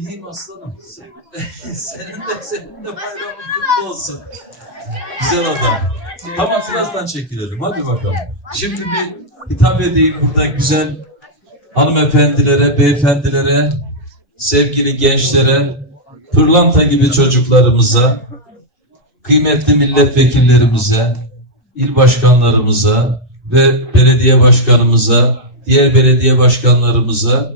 İyiyim aslanım. Sen- senin de senin de bayramın kutlu olsun. Güzel adam. Tamam birazdan çekilelim. Hadi bakalım. Şimdi bir hitap edeyim burada güzel hanımefendilere, beyefendilere, sevgili gençlere, pırlanta gibi çocuklarımıza, kıymetli milletvekillerimize, il başkanlarımıza ve belediye başkanımıza, diğer belediye başkanlarımıza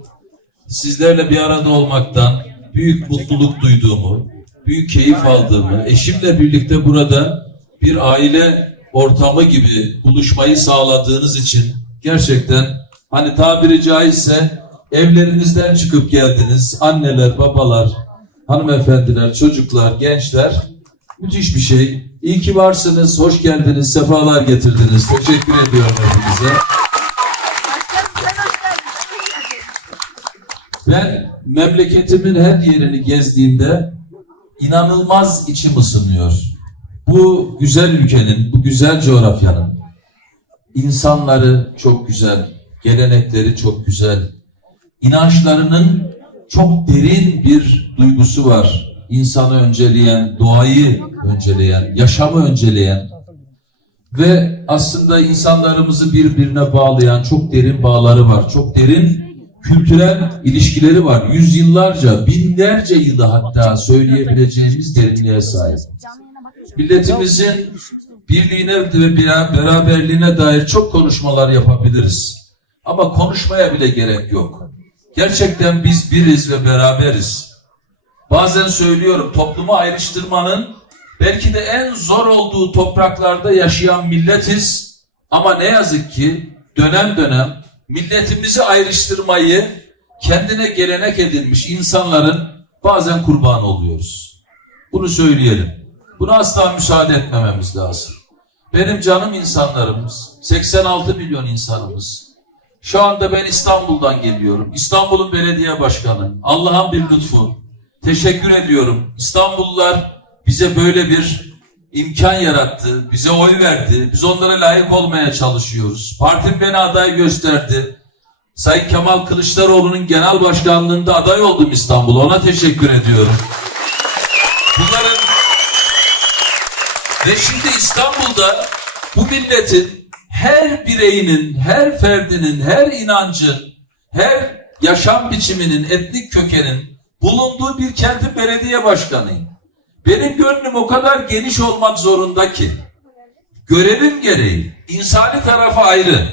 sizlerle bir arada olmaktan büyük mutluluk duyduğumu, büyük keyif aldığımı, eşimle birlikte burada bir aile ortamı gibi buluşmayı sağladığınız için gerçekten hani tabiri caizse evlerinizden çıkıp geldiniz. Anneler, babalar, hanımefendiler, çocuklar, gençler müthiş bir şey. İyi ki varsınız, hoş geldiniz, sefalar getirdiniz. Teşekkür ediyorum hepinize. Ben memleketimin her yerini gezdiğimde inanılmaz içim ısınıyor. Bu güzel ülkenin, bu güzel coğrafyanın insanları çok güzel, gelenekleri çok güzel, inançlarının çok derin bir duygusu var. İnsanı önceleyen, doğayı önceleyen, yaşamı önceleyen ve aslında insanlarımızı birbirine bağlayan çok derin bağları var. Çok derin kültürel ilişkileri var. Yüzyıllarca, binlerce yılı hatta söyleyebileceğimiz derinliğe sahip. Milletimizin birliğine ve beraberliğine dair çok konuşmalar yapabiliriz. Ama konuşmaya bile gerek yok. Gerçekten biz biriz ve beraberiz. Bazen söylüyorum toplumu ayrıştırmanın belki de en zor olduğu topraklarda yaşayan milletiz. Ama ne yazık ki dönem dönem milletimizi ayrıştırmayı kendine gelenek edinmiş insanların bazen kurban oluyoruz. Bunu söyleyelim. Buna asla müsaade etmememiz lazım. Benim canım insanlarımız, 86 milyon insanımız. Şu anda ben İstanbul'dan geliyorum. İstanbul'un belediye başkanı. Allah'ın bir lütfu. Teşekkür ediyorum. İstanbullular bize böyle bir imkan yarattı. Bize oy verdi. Biz onlara layık olmaya çalışıyoruz. Partim beni aday gösterdi. Sayın Kemal Kılıçdaroğlu'nun genel başkanlığında aday oldum İstanbul'a. Ona teşekkür ediyorum. Bunların ve şimdi İstanbul'da bu milletin her bireyinin, her ferdinin, her inancın, her yaşam biçiminin, etnik kökenin bulunduğu bir kentin belediye başkanıyım. Benim gönlüm o kadar geniş olmak zorunda ki görevim gereği insani tarafı ayrı.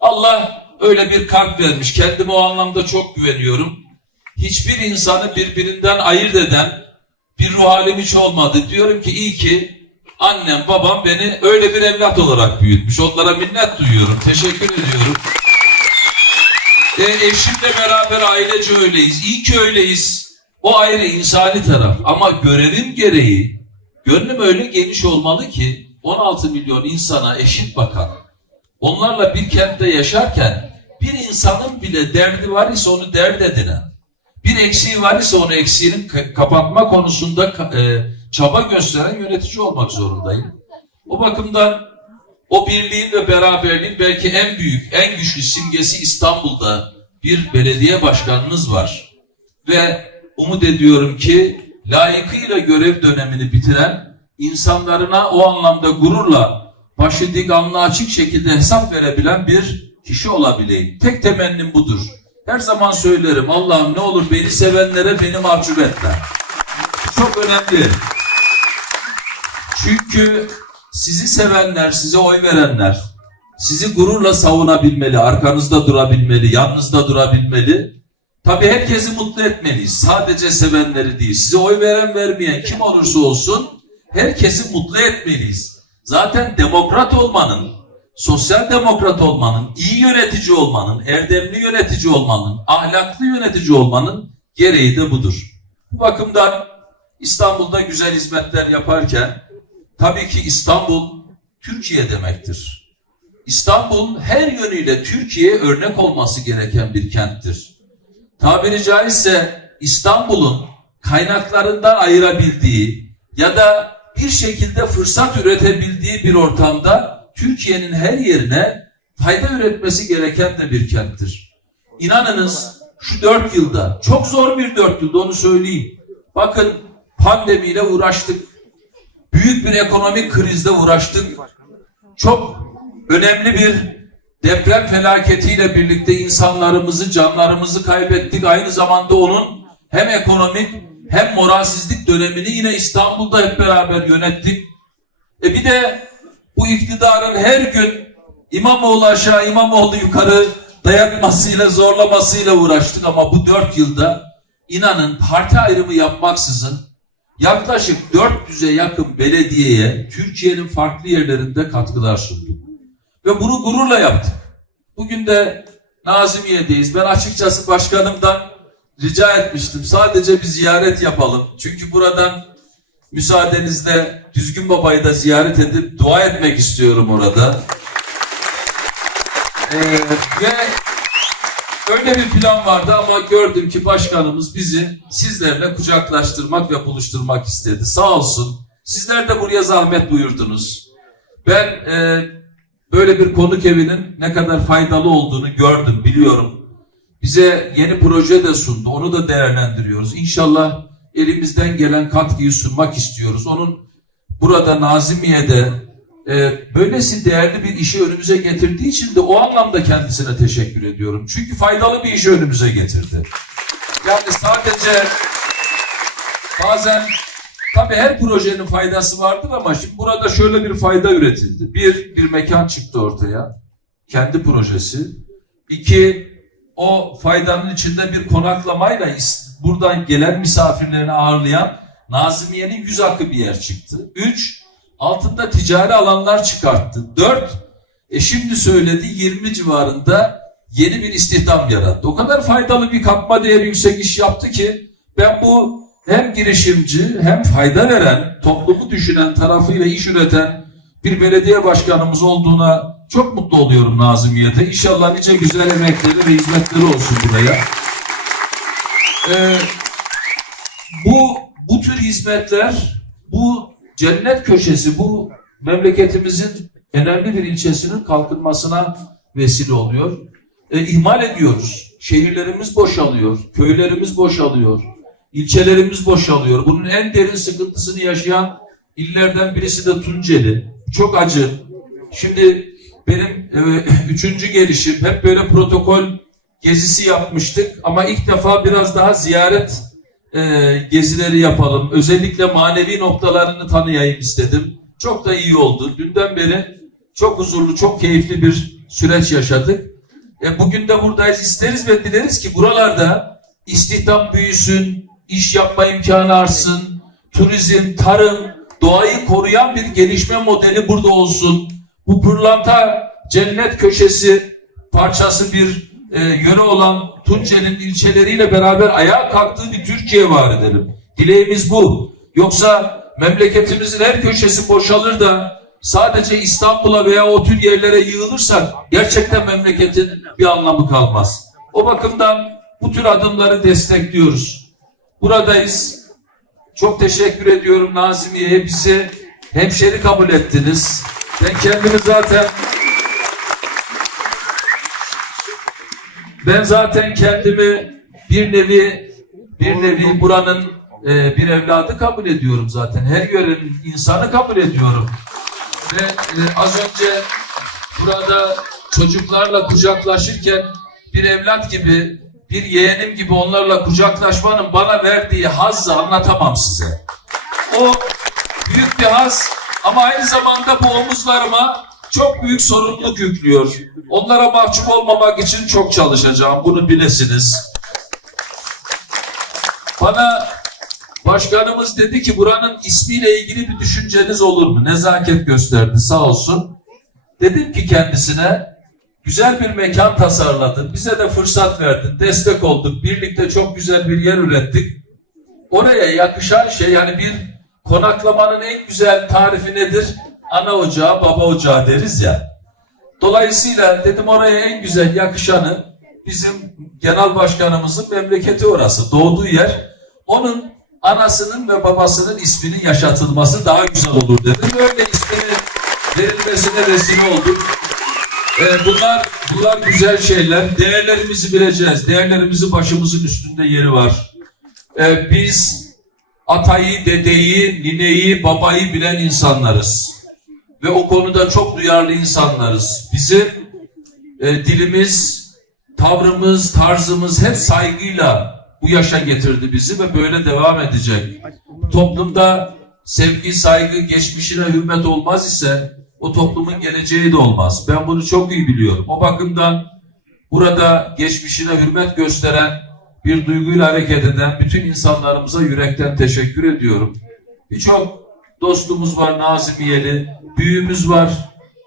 Allah öyle bir kalp vermiş. Kendime o anlamda çok güveniyorum. Hiçbir insanı birbirinden ayırt eden bir ruh halim hiç olmadı. Diyorum ki iyi ki annem babam beni öyle bir evlat olarak büyütmüş. Onlara minnet duyuyorum. Teşekkür ediyorum. E, eşimle beraber ailece öyleyiz. İyi ki öyleyiz. O ayrı insani taraf. Ama görevim gereği gönlüm öyle geniş olmalı ki 16 milyon insana eşit bakan. Onlarla bir kentte yaşarken bir insanın bile derdi var ise onu dert edinen, bir eksiği var ise onu eksiğini ka- kapatma konusunda e, çaba gösteren yönetici olmak zorundayım. O bakımdan o birliğin ve beraberliğin belki en büyük, en güçlü simgesi İstanbul'da bir belediye başkanınız var. Ve umut ediyorum ki layıkıyla görev dönemini bitiren insanlarına o anlamda gururla başı dik alnı açık şekilde hesap verebilen bir kişi olabileyim. Tek temennim budur. Her zaman söylerim Allah'ım ne olur beni sevenlere beni mahcup etme. Çok önemli. Çünkü sizi sevenler, size oy verenler, sizi gururla savunabilmeli, arkanızda durabilmeli, yanınızda durabilmeli. Tabii herkesi mutlu etmeliyiz. Sadece sevenleri değil. Size oy veren vermeyen kim olursa olsun herkesi mutlu etmeliyiz. Zaten demokrat olmanın, sosyal demokrat olmanın, iyi yönetici olmanın, erdemli yönetici olmanın, ahlaklı yönetici olmanın gereği de budur. Bu bakımdan İstanbul'da güzel hizmetler yaparken tabii ki İstanbul Türkiye demektir. İstanbul her yönüyle Türkiye'ye örnek olması gereken bir kenttir. Tabiri caizse İstanbul'un kaynaklarından ayırabildiği ya da bir şekilde fırsat üretebildiği bir ortamda Türkiye'nin her yerine fayda üretmesi gereken de bir kenttir. İnanınız şu dört yılda, çok zor bir dört yılda onu söyleyeyim. Bakın pandemiyle uğraştık. Büyük bir ekonomik krizle uğraştık. Çok önemli bir deprem felaketiyle birlikte insanlarımızı, canlarımızı kaybettik. Aynı zamanda onun hem ekonomik hem moralsizlik dönemini yine İstanbul'da hep beraber yönettik. E bir de bu iktidarın her gün İmamoğlu aşağı, İmamoğlu yukarı dayanmasıyla, zorlamasıyla uğraştık ama bu dört yılda inanın parti ayrımı yapmaksızın yaklaşık 400'e yakın belediyeye Türkiye'nin farklı yerlerinde katkılar sunduk. Ve bunu gururla yaptık. Bugün de Nazimiye'deyiz. Ben açıkçası başkanımdan rica etmiştim. Sadece bir ziyaret yapalım. Çünkü buradan müsaadenizle Düzgün Baba'yı da ziyaret edip dua etmek istiyorum orada. Ee, ve öyle bir plan vardı ama gördüm ki başkanımız bizi sizlerle kucaklaştırmak ve buluşturmak istedi. Sağ olsun. Sizler de buraya zahmet buyurdunuz. Ben e, böyle bir konuk evinin ne kadar faydalı olduğunu gördüm, biliyorum. Bize yeni proje de sundu. Onu da değerlendiriyoruz. İnşallah elimizden gelen katkıyı sunmak istiyoruz. Onun burada Nazimiye'de e, böylesi değerli bir işi önümüze getirdiği için de o anlamda kendisine teşekkür ediyorum. Çünkü faydalı bir işi önümüze getirdi. Yani sadece bazen tabii her projenin faydası vardır ama şimdi burada şöyle bir fayda üretildi. Bir, bir mekan çıktı ortaya. Kendi projesi. İki, o faydanın içinde bir konaklamayla buradan gelen misafirlerini ağırlayan Nazimiye'nin yüz akı bir yer çıktı. Üç, altında ticari alanlar çıkarttı. Dört, e şimdi söyledi 20 civarında yeni bir istihdam yarattı. O kadar faydalı bir katma değeri yüksek iş yaptı ki ben bu hem girişimci hem fayda veren, toplumu düşünen tarafıyla iş üreten bir belediye başkanımız olduğuna çok mutlu oluyorum Nazimiye'de. İnşallah nice güzel emekleri ve hizmetleri olsun buraya. Ee, bu bu tür hizmetler, bu cennet köşesi, bu memleketimizin önemli bir ilçesinin kalkınmasına vesile oluyor. E, ihmal ediyoruz. Şehirlerimiz boşalıyor, köylerimiz boşalıyor, ilçelerimiz boşalıyor. Bunun en derin sıkıntısını yaşayan illerden birisi de Tunceli. Çok acı. Şimdi benim e, üçüncü gelişim hep böyle protokol gezisi yapmıştık ama ilk defa biraz daha ziyaret e, gezileri yapalım. Özellikle manevi noktalarını tanıyayım istedim. Çok da iyi oldu. Dünden beri çok huzurlu, çok keyifli bir süreç yaşadık. E, bugün de buradayız. İsteriz ve dileriz ki buralarda istihdam büyüsün, iş yapma imkanı artsın, turizm, tarım, doğayı koruyan bir gelişme modeli burada olsun. Bu pırlanta cennet köşesi parçası bir e, yöre olan Tunceli'nin ilçeleriyle beraber ayağa kalktığı bir Türkiye var edelim. Dileğimiz bu. Yoksa memleketimizin her köşesi boşalır da sadece İstanbul'a veya o tür yerlere yığılırsak gerçekten memleketin bir anlamı kalmaz. O bakımdan bu tür adımları destekliyoruz. Buradayız. Çok teşekkür ediyorum Nazimiye'ye bizi hemşeri kabul ettiniz. Ben kendimi zaten ben zaten kendimi bir nevi bir nevi buranın e, bir evladı kabul ediyorum zaten. Her yörenin insanı kabul ediyorum. Ve e, az önce burada çocuklarla kucaklaşırken bir evlat gibi, bir yeğenim gibi onlarla kucaklaşmanın bana verdiği hazzı anlatamam size. O büyük bir haz ama aynı zamanda bu omuzlarıma çok büyük sorumluluk yüklüyor. Onlara mahcup olmamak için çok çalışacağım. Bunu bilesiniz. Bana başkanımız dedi ki buranın ismiyle ilgili bir düşünceniz olur mu? Nezaket gösterdi sağ olsun. Dedim ki kendisine güzel bir mekan tasarladın. Bize de fırsat verdin. Destek olduk. Birlikte çok güzel bir yer ürettik. Oraya yakışan şey yani bir konaklamanın en güzel tarifi nedir? Ana ocağı, baba ocağı deriz ya. Dolayısıyla dedim oraya en güzel yakışanı bizim genel başkanımızın memleketi orası. Doğduğu yer. Onun anasının ve babasının isminin yaşatılması daha güzel olur dedim. Öyle isminin verilmesine vesile olduk. Ee, bunlar bunlar güzel şeyler. Değerlerimizi bileceğiz. Değerlerimizin başımızın üstünde yeri var. Ee, biz atayı, dedeyi, nineyi, babayı bilen insanlarız. Ve o konuda çok duyarlı insanlarız. Bizim e, dilimiz, tavrımız, tarzımız hep saygıyla bu yaşa getirdi bizi ve böyle devam edecek. Toplumda sevgi, saygı, geçmişine hürmet olmaz ise o toplumun geleceği de olmaz. Ben bunu çok iyi biliyorum. O bakımdan burada geçmişine hürmet gösteren bir duyguyla hareket eden bütün insanlarımıza yürekten teşekkür ediyorum. Birçok dostumuz var Nazimiyeli, büyüğümüz var.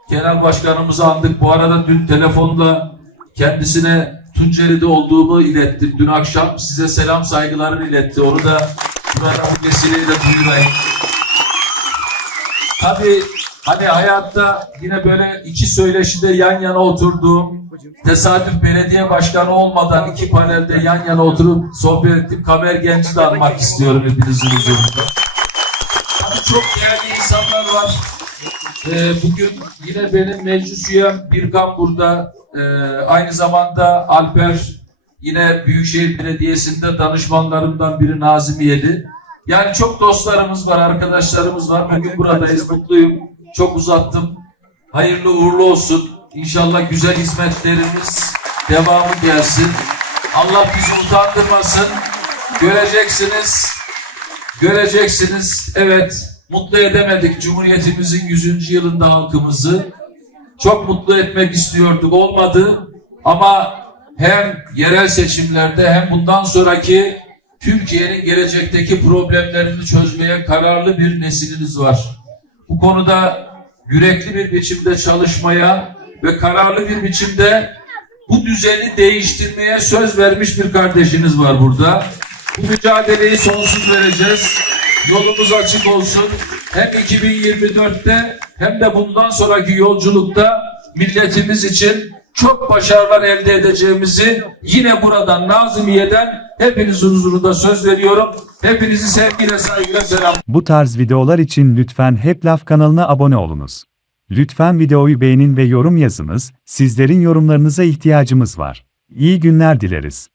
Genel başkanımızı andık. Bu arada dün telefonla kendisine Tunceli'de olduğumu ilettim. Dün akşam size selam saygılarını iletti. Onu da burada bu vesileyle duyurayım. Tabii hani hayatta yine böyle iki söyleşide yan yana oturduğum tesadüf belediye başkanı olmadan iki panelde yan yana oturup sohbet ettim. Kamer Genç'i de anmak istiyorum hepinizin huzurunda. Tabii çok değerli insanlar var. Ee, bugün yine benim meclis üyem Birkan burada. Ee, aynı zamanda Alper yine Büyükşehir Belediyesi'nde danışmanlarımdan biri Nazimiyeli. Yani çok dostlarımız var, arkadaşlarımız var. Bugün buradayız, mutluyum. Çok uzattım. Hayırlı uğurlu olsun. İnşallah güzel hizmetlerimiz devamı gelsin. Allah bizi utandırmasın. Göreceksiniz. Göreceksiniz. Evet, mutlu edemedik Cumhuriyetimizin 100. yılında halkımızı. Çok mutlu etmek istiyorduk. Olmadı. Ama hem yerel seçimlerde hem bundan sonraki Türkiye'nin gelecekteki problemlerini çözmeye kararlı bir nesliniz var. Bu konuda yürekli bir biçimde çalışmaya ve kararlı bir biçimde bu düzeni değiştirmeye söz vermiş bir kardeşiniz var burada. Bu mücadeleyi sonsuz vereceğiz. Yolumuz açık olsun. Hem 2024'te hem de bundan sonraki yolculukta milletimiz için çok başarılar elde edeceğimizi yine buradan Nazimiye'den hepinizin huzurunda söz veriyorum. Hepinizi sevgiyle saygıyla selam. Bu tarz videolar için lütfen Hep Laf kanalına abone olunuz. Lütfen videoyu beğenin ve yorum yazınız, sizlerin yorumlarınıza ihtiyacımız var. İyi günler dileriz.